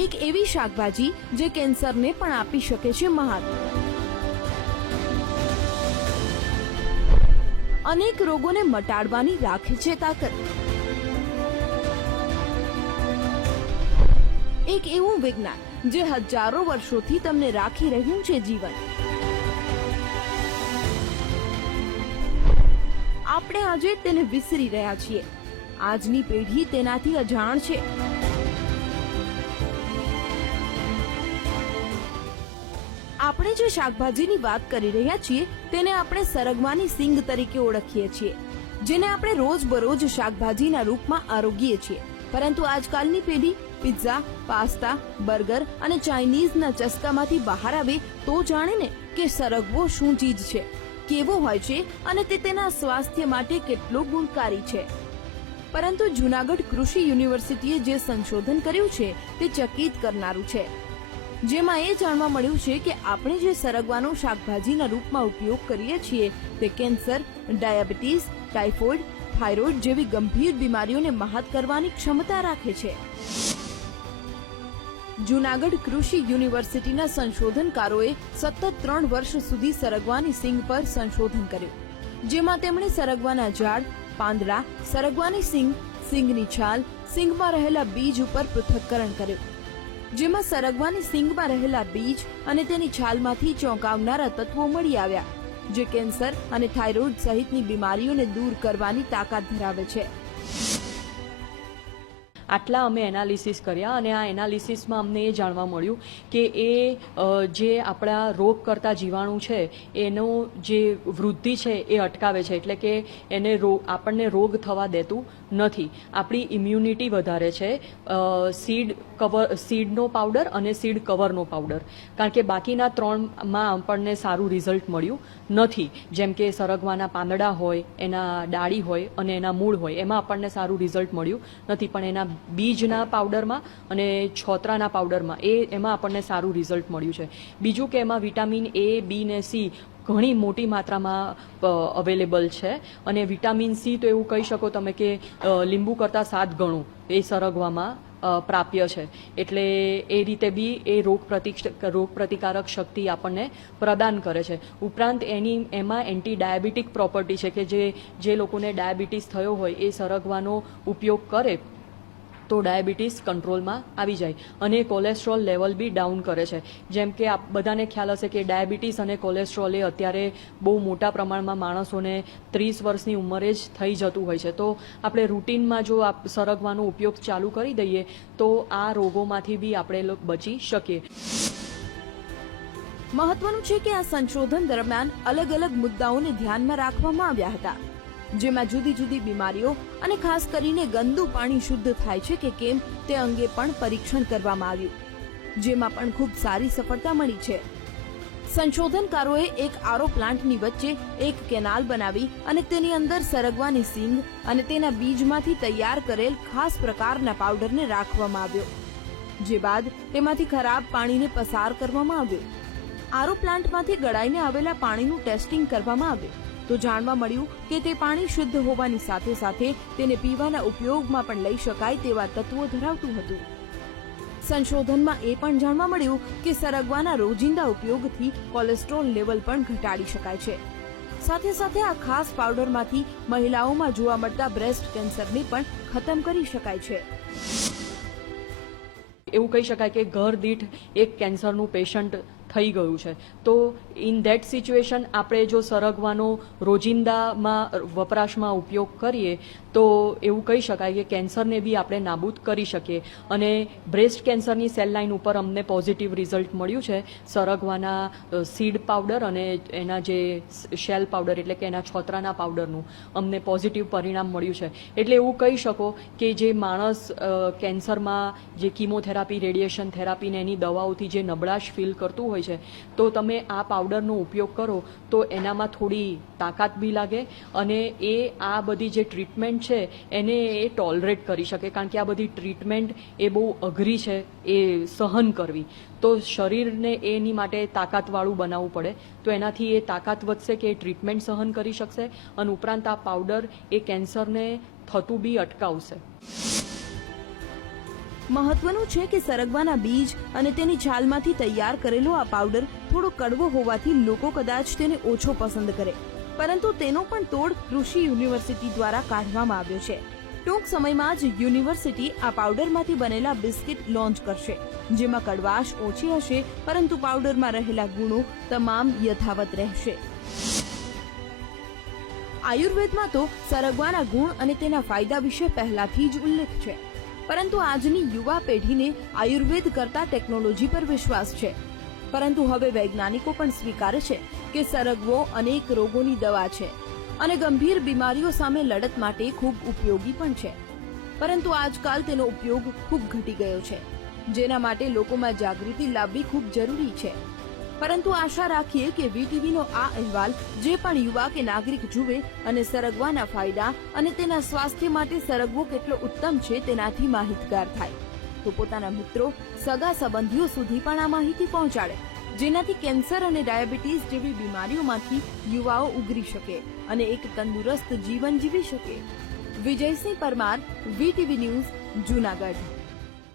એક એવી શાકભાજી જે કેન્સરને પણ આપી શકે છે મહાત. અનેક રોગોને મટાડવાની રાખે છે તાકાત. એક એવું વિજ્ઞાન જે હજારો વર્ષોથી તમને રાખી રહ્યું છે જીવન. આપણે આજે તેને વિસરી રહ્યા છીએ. આજની પેઢી તેનાથી અજાણ છે. આપણે જે શાકભાજીની વાત કરી રહ્યા છીએ તેને આપણે સરગવાની સિંગ તરીકે ઓળખીએ છીએ, જેને આપણે રોજબરોજ શાકભાજીના રૂપમાં આરોગીએ છીએ. પરંતુ આજકાલની પેઢી પિઝા, પાસ્તા, બર્ગર અને ચાઇનીઝના ચસ્કામાંથી બહાર આવે તો જાણે ને કે સરગવો શું ચીજ છે, કેવો હોય છે અને તે તેના સ્વાસ્થ્ય માટે કેટલો ગુણકારી છે. પરંતુ જૂનાગઢ કૃષિ યુનિવર્સિટીએ જે સંશોધન કર્યું છે તે ચકિત કરનારું છે, જેમાં એ જાણવા મળ્યું છે કે આપણે જે સરગવાનો શાકભાજીના રૂપમાં ઉપયોગ કરીએ છીએ તે કેન્સર, ડાયાબિટીસ, ટાઇફોઇડ, થાઇરોઇડ જેવી ગંભીર બીમારીઓને મહાત કરવાની ક્ષમતા રાખે છે. જૂનાગઢ કૃષિ યુનિવર્સિટીના સંશોધનકારોએ સતત 3 વર્ષ સુધી સરગવાની સિંગ પર સંશોધન કર્યું, જેમાં તેમણે સરગવાના ઝાડ, પાંદડા, સરગવાની સિંગ, સિંગની છાલ, સિંગમાં રહેલા બીજ ઉપર પૃથ્થકરણ કર્યું, જેમાં સરગવાની સિંગમાં રહેલા બીજ અને તેની છાલમાંથી ચોંકાવનારા તત્વો મળી આવ્યા, જે કેન્સર અને થાઇરોઇડ સહિતની બીમારીઓને દૂર કરવાની તાકાત ધરાવે છે. આટલા અમે એનાલિસિસ કર્યા અને આ એનાલિસિસમાં અમને એ જાણવા મળ્યું કે એ જે આપણા રોગ કરતા જીવાણુ છે એનો જે વૃદ્ધિ છે એ અટકાવે છે, એટલે કે એને આપણને રોગ થવા દેતું નથી. આપણી ઇમ્યુનિટી વધારે છે. સીડનો પાવડર અને સીડ કવરનો પાવડર, કારણ કે બાકીના 3માં આપણને સારું રિઝલ્ટ મળ્યું નથી. જેમ કે સરગવાના પાંદડા હોય, એના ડાળી હોય અને એના મૂળ હોય, એમાં આપણને સારું રિઝલ્ટ મળ્યું નથી. પણ એના બીજના પાવડરમાં અને છોતરાના પાવડરમાં એમાં આપણને સારું રિઝલ્ટ મળ્યું છે. બીજું કે એમાં વિટામિન A, B ને C ઘણી મોટી માત્રામાં અવેલેબલ છે. અને વિટામિન C તો એવું કહી શકો તમે કે લીંબુ કરતાં 7 ગણું એ સરગવામાં પ્રાપ્ય છે. એટલે એ રીતે બી એ રોગ પ્રતિકારક શક્તિ આપણને પ્રદાન કરે છે. ઉપરાંત એમાં એન્ટી ડાયાબિટીક પ્રોપર્ટી છે કે જે લોકોને ડાયાબિટીસ થયો હોય એ સરગવાનો ઉપયોગ કરે તો ડાયાબિટીસ કંટ્રોલમાં આવી જાય અને કોલેસ્ટ્રોલ લેવલ બી ડાઉન કરે છે. જેમ કે બધાને ખ્યાલ હશે કે ડાયાબિટીસ અને કોલેસ્ટ્રોલ એ અત્યારે બહુ મોટા પ્રમાણમાં માણસોને 30 વર્ષની ઉંમરે જ થઈ જતું હોય છે. તો આપણે રૂટીનમાં જો સરગવાનો ઉપયોગ ચાલુ કરી દઈએ તો આ રોગોમાંથી બી આપણે બચી શકીએ. મહત્વનું છે કે આ સંશોધન દરમિયાન અલગ અલગ મુદ્દાઓને ધ્યાનમાં રાખવામાં આવ્યા હતા, જેમાં જુદી જુદી બીમારીઓ અને ખાસ કરીને ગંદુ પાણી શુદ્ધ થાય છે કે કેમ તે અંગે પણ પરીક્ષણ કરવામાં આવ્યું, જેમાં પણ ખૂબ સારી સફળતા મળી છે. સંશોધનકારોએ એક આરો પ્લાન્ટની વચ્ચે એક કેનાલ બનાવી અને તેની અંદર સરગવાની સિંગ અને તેના બીજમાંથી તૈયાર કરેલ ખાસ પ્રકારના પાવડરને રાખવામાં આવ્યો, જે બાદ તેમાંથી ખરાબ પાણીને પસાર કરવામાં આવ્યો. આરો પ્લાન્ટમાંથી ગળાઈને આવેલા પાણીનું ટેસ્ટિંગ કરવામાં આવ્યું તો જાણવા મળ્યું કે તે પાણી શુદ્ધ હોવાની સાથે સાથે તેને પીવાના ઉપયોગમાં પણ લઈ શકાય તેવા તત્વો ધરાવતું હતું. સંશોધનમાં એ પણ જાણવા મળ્યું કે સરગવાના રોજિંદા ઉપયોગથી કોલેસ્ટ્રોલ લેવલ પણ ઘટાડી શકાય છે. સાથે સાથે આ ખાસ પાવડરમાંથી મહિલાઓમાં જોવા મળતા બ્રેસ્ટ કેન્સરને પણ ખતમ કરી શકાય છે. એવું કહી શકાય કે ઘર દીઠ એક કેન્સરનું પેશન્ટ થઈ ગયું છે. તો ઇન ધેટ સિચ્યુએશન આપણે જો સરગવાનો રોજિંદામાં વપરાશમાં ઉપયોગ કરીએ તો એવું કહી શકાય કે કેન્સરને બી આપણે નાબૂદ કરી શકીએ. અને બ્રેસ્ટ કેન્સરની સેલ લાઇન ઉપર અમને પોઝિટિવ રિઝલ્ટ મળ્યું છે સરગવાના સીડ પાવડર અને એના જે શેલ પાવડર એટલે કે એના છોતરાના પાવડરનું અમને પોઝિટિવ પરિણામ મળ્યું છે. એટલે એવું કહી શકો કે જે માણસ કેન્સરમાં જે કીમોથેરાપી, રેડિયેશન થેરાપી ને એની દવાઓથી જે નબળાશ ફીલ કરતું હોય છે તો તમે આ પાવડરનો ઉપયોગ કરો તો એનામાં થોડી તાકાત બી લાગે અને એ આ બધી જે ટ્રીટમેન્ટ છે એને એ ટોલરેટ કરી શકે, કારણ કે આ બધી ટ્રીટમેન્ટ એ બહુ અઘરી છે એ સહન કરવી. તો શરીરને એની માટે તાકાતવાળું બનાવવું પડે, તો એનાથી એ તાકાત વધશે કે એ ટ્રીટમેન્ટ સહન કરી શકશે અને ઉપરાંત આ પાવડર એ કેન્સરને થતું બી અટકાવશે. મહત્વનું છે કે સરગવાના બીજ અને તેની છાલમાંથી તૈયાર કરેલો આ પાવડર થોડો કડવો હોવાથી લોકો કદાચ તેને ઓછો પસંદ કરે, પરંતુ તેનો પણ તોડ કૃષિ યુનિવર્સિટી દ્વારા કાઢવામાં આવ્યો છે. ટૂંક સમયમાં જ યુનિવર્સિટી આ પાવડરમાંથી બનેલા બિસ્કિટ લોન્ચ કરશે, જેમાં કડવાશ ઓછી હશે પરંતુ પાવડરમાં રહેલા ગુણો તમામ યથાવત રહેશે. આયુર્વેદમાં તો સરગવાના ગુણ અને તેના ફાયદા વિશે પહેલાથી જ ઉલ્લેખ છે, પરંતુ આજની યુવા પેઢીને આયુર્વેદ કરતા ટેકનોલોજી પર વિશ્વાસ છે. પરંતુ હવે વૈજ્ઞાનિકો પણ સ્વીકારે છે કે સરગવો અનેક રોગોની દવા છે અને ગંભીર બીમારીઓ સામે લડત માટે ખૂબ ઉપયોગી પણ છે. પરંતુ આજકાલ તેનો ઉપયોગ ખૂબ ઘટી ગયો છે, જેના માટે લોકોમાં જાગૃતિ લાવવી ખૂબ જરૂરી છે. પરંતુ આશા રાખીએ કે વીટીવીનો આ અહેવાલ જે પણ યુવા કે નાગરિક જુએ અને સરગવાના ફાયદા અને તેના સ્વાસ્થ્ય માટે સરગવો કેટલો ઉત્તમ છે તેનાથી માહિતગાર થાય, તો પોતાના મિત્રો, સગા સંબંધીઓ સુધી પણ આ માહિતી પહોંચાડે, જેનાથી કેન્સર અને ડાયાબિટીસ જેવી બીમારીઓમાંથી યુવાઓ ઉગરી શકે અને એક તંદુરસ્ત જીવન જીવી શકે. Vijaysinh Parmar, VTV news, Junagadh.